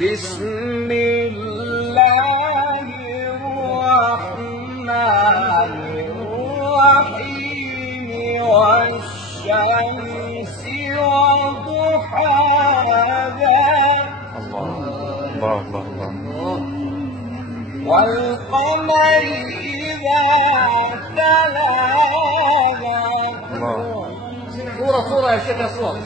بسم الله الرحمن الرحيم والشمس وضحاها والقمر إذا تلاها صورة يا شيخ، صورة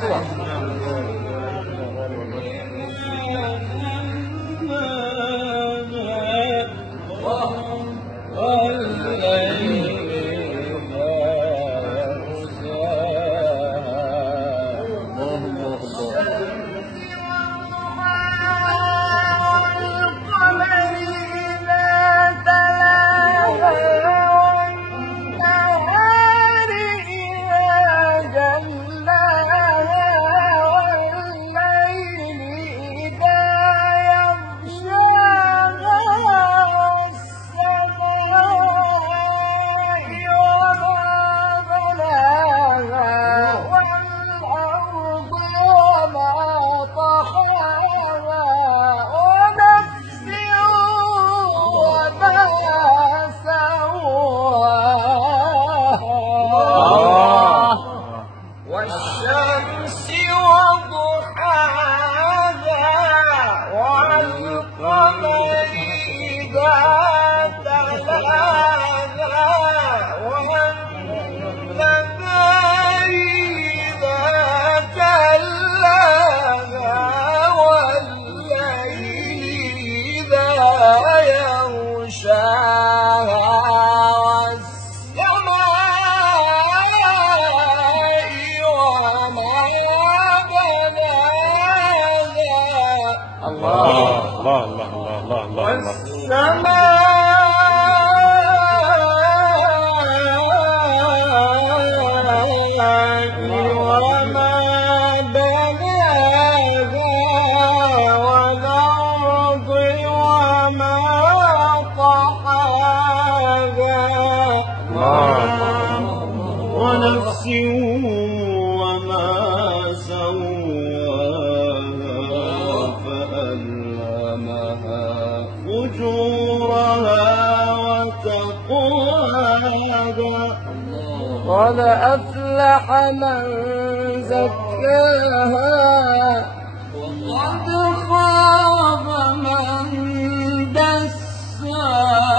والشمس وضحاها والقمر إذا تلاها والنهار إذا جلاها والليل إذا يغشاها والسماء وما بناها والأرض وما طحاها ونفس وما سواها فألهمها فجورها وتقواها قد أفلح من زكاها وقد خاب من دساها